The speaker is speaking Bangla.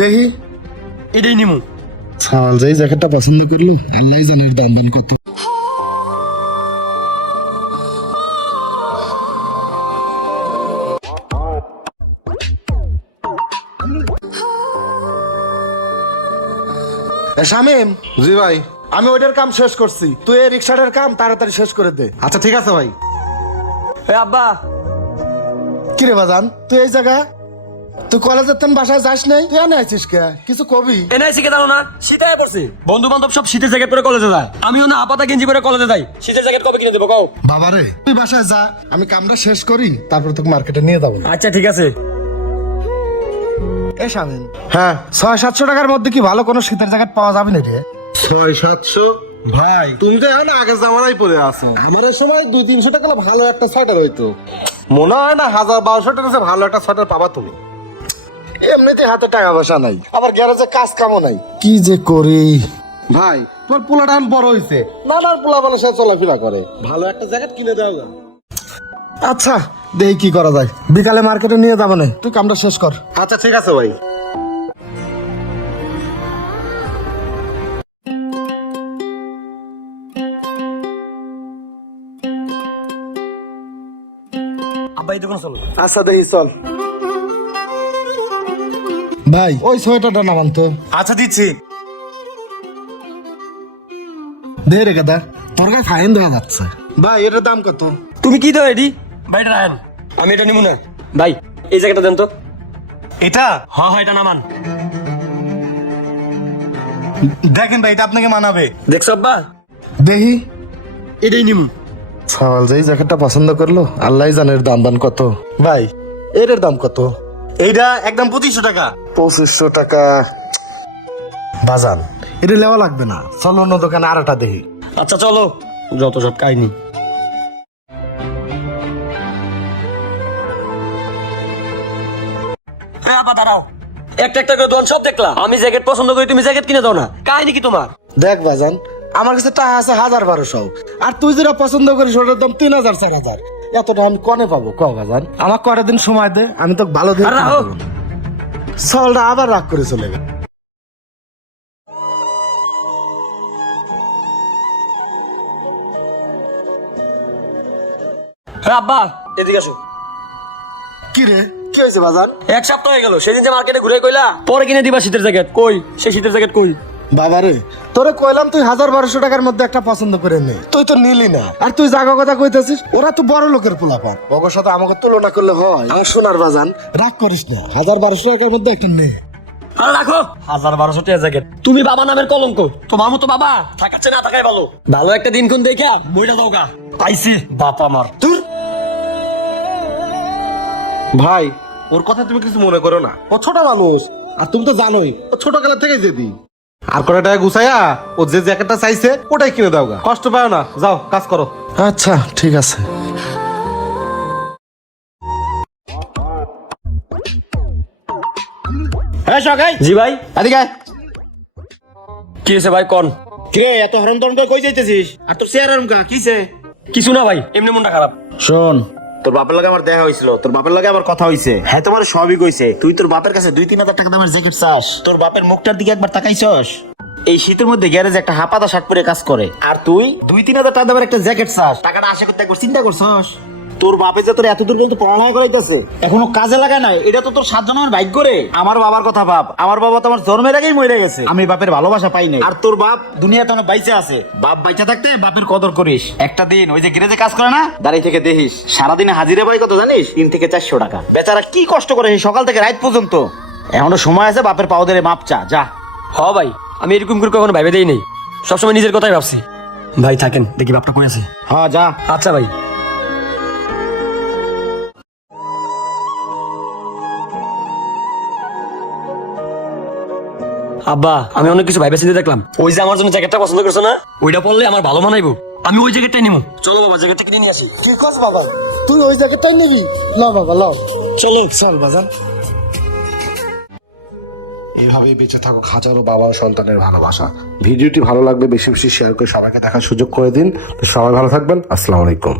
দেখি এটাই নিমু। সাল যেই জ্যাকেটটা পছন্দ করলো আল্লাহ জানে এর দাম কত। শামিম, জি ভাই। আমি ওইটার কাম শেষ করছি, তুই এই রিক্সাটার কাম তাড়াতাড়ি শেষ করে দে। আচ্ছা ঠিক আছে ভাই। আব্বা কিরে বাজান, তুই এই জায়গা, তুই কলেজের তেন বাসায় যাস নাই, তুই এনে আছিস কে? কিছু কবি? এনআই শিখে জানো না, শীতে পড়ছে, বন্ধু বান্ধব সব শীতের জ্যাকেট পরে কলেজে যায়, আমিও না আপাতা গেঞ্জি পরে কলেজে যাই। শীতের জ্যাকেট কবে কিনে দেবো কও? বাবারে তুই বাসায় যা, আমি কামটা শেষ করি, তারপর তোকে মার্কেটে নিয়ে যাবো। আচ্ছা ঠিক আছে। এ শামিম, হ্যাঁ 600-700 টাকার মধ্যে কি ভালো কোনো শীতের জ্যাকেট পাওয়া যাবে না রে? 600-700 ভাই, তুমি তো এখন আগের জামানাই পরে আছো। আমার এই সময় 200-300 টাকা ভালো একটা সোয়েটার হইতো। মনে হয় না 1000-1200 টাকা ভালো একটা সোয়েটার পাবা তুমি। এমনিতে হাতে টাকা পয়সা নাই, আবার গ্যারেজে কাজ কামও নাই, কি যে করি। ভাই তোমার পোলাটা এখন বড় হইছে, নানার পোলা মানুষ চলাফেরা করে, ভালো একটা জ্যাকেট কিনে দাও না। আচ্ছা দেখি কি করা যায়, বিকালে মার্কেটে নিয়ে যাবো না, তুই কামটা শেষ কর। আচ্ছা ঠিক আছে ভাই। আব্বা এই দোকানে চলো। আচ্ছা দেখি চল। ভাই ওই সোয়েটারটা নামান তো। আচ্ছা দিচ্ছি। দে রে গাদা, তোর গায়ে ফাইন দেওয়া যাচ্ছে। ভাই এটার দাম কত? তুমি কি দাও এডি? ভাই এটা রাখেন, আমি এটা নিবো না। ভাই এই জ্যাকেটটা দেন তো। এটা হ্যাঁ হ্যাঁ এটা নামান। দেখেন ভাই, এটা আপনাকে মানাবে। দেখছো আব্বা, দেখি। এটাই নিমু। সওয়াল যেই জ্যাকেটটা পছন্দ করলো আল্লাহ জানে এর দাম কত। ভাই এটার দাম কত? এইটা একদম 2500 টাকা। 2500 টাকা? বাজান এটা লেওয়া লাগবে না, চলো অন্য দোকানে আর একটা দেখি। আচ্ছা চলো, যত সব কাহিনী। আব্বা দাঁড়াও, একটা একটা করে দোকান সব দেখলাম, আমি জ্যাকেট পছন্দ করি, তুমি জ্যাকেট কিনে দাও না, কাহিনী কি তোমার? দেখ বাজান, আমার কাছে টাকা আছে 1000-1200, আর তুই যেটা পছন্দ করিস ওটার দাম 3000-4000, এতটা আমি কনে পাবো ক বাজান? আমার কটা দিন সময় দে, আমি তো ভালো দিন আর রাখো। সলটা আবার রাগ করে চলে গেল। হ্যাঁ আব্বা এদিকে আসো। কি রে, কি হয়েছে বাজান? এক সপ্তাহ হয়ে গেল, সেদিন যে মার্কেটে ঘুরে কইলা পরে কিনে দিবা শীতের জ্যাকেট, কই সেই শীতের জ্যাকেট কই? বাবারে তোরে কইলাম তুই 1000-1200 টাকার মধ্যে একটা পছন্দ করে নে, তুই তো নিলি না। আর তুই জাগা কথা কইতেছিস, ওরা তো বড় লোকের পোলাপান, ওর সাথে আমাকে তুলনা করলে হয়? আমার সোনার বাজান রাগ করিস না, 1000-1200 টাকার মধ্যে একটা নে। আরে রাখো, 1000-1200 টাকা জ্যাকেট, তুমি বাবা নামের কলঙ্ক, তোমার মতো বাবা থাকাচ্ছে না থাকাই ভালো। ভালো একটা দিন কোন দেখা মইটা দাও গা, পাইছে বাপ আমার। তুই ভাই ওর কথা তুমি কিছু মনে করো না, ও ছোট মানুষ, আর তুমি তো জানোই ও ছোট কালের থেকে যেদি। আর কটা টাকা গুছাইয়া ও যে জ্যাকেটটা চাইছে ওটাই কিনে দাও গা, কষ্ট পাও না, যাও কাজ করো। আচ্ছা ঠিক আছে। হ্যাঁ সকাই জি ভাই। এদিকে আয়। কি হয়েছে ভাই কোন? কিরে এত হরম তরম কই যাইতেছিস? আর তোর চেয়ার এরম কা কিছে? কিছু না ভাই, এমনি মনটা খারাপ। শোন, তোর বাপের লগে আমার দেখা হইছিল, তোর বাপের লগে আমার কথা হইছে, হ্যাঁ তোমার সবই কইছে। তুই তোর বাপের কাছে 2-3 হাজার টাকা দামের জ্যাকেট চাস, তোর বাপের মুখটার দিকে একবার তাকাইছস? এই শীতের মধ্যে গ্যারেজে একটা হাপাতা শার্ট পরে কাজ করে, আর তুই 2-3 হাজার টাকা দামের একটা জ্যাকেট চাস, টাকাটা আশা করতে একবার চিন্তা করছস? তোর বাপে যে তোর এতদূর পর্যন্ত পড়ালেখা করাইতেছে, এখনো কাজে লাগায় নাই, এটা তো তোর 7 জন্মের ভাগ্য রে। আমার বাবার কথা ভাব, আমার বাবা তো আমার জন্মের আগেই মরে গেছে, আমি বাপের ভালোবাসা পাই নাই। আর তোর বাপ দুনিয়াতে অনেক বাইচে আছে, বাপ বাইচা থাকতে বাপের কদর করিস। একটা দিন ওই যে গ্যারেজে কাজ করে না, দাঁড়িয়ে থেকে দেখিস সারাদিনে হাজিরা পাই কত জানিস? 300-400 টাকা। বেচারা কি কষ্ট করে সেই সকাল থেকে রাত পর্যন্ত। এখনো সময় আছে, বাপের পাও ধরে মাপ চা যা। হ ভাই, আমি এরকম করে কখনো ভাইবে দেই নাই, সবসময় নিজের কথাই ভাবছি। ভাই থাকেন, দেখি বাপটা কই আছে। হ্যাঁ যা। আচ্ছা ভাই। আব্বা আমি অনেক কিছু ভাইবে চিন্তে দেখলাম, ওই যে আমার জন্য জ্যাকেটটা পছন্দ করছো না, ওইটা পরলে আমার ভালো মানাইবো, আমি ওই জ্যাকেটটাই নিবো। চলো বাবা জ্যাকেটটা কিনে নিয়ে আসি। কি কস বাবা, তুই ওই জায়গাটাই নিবি? ল বাবা ল, চলো। চল বাজান। এভাবেই বেঁচে থাকো হাজারো বাবা ও সন্তানের ভালোবাসা। ভিডিওটি ভালো লাগলে বেশি বেশি শেয়ার করে সবাইকে দেখার সুযোগ করে দিন। তো সবাই ভালো থাকবেন, আসসালামু আলাইকুম।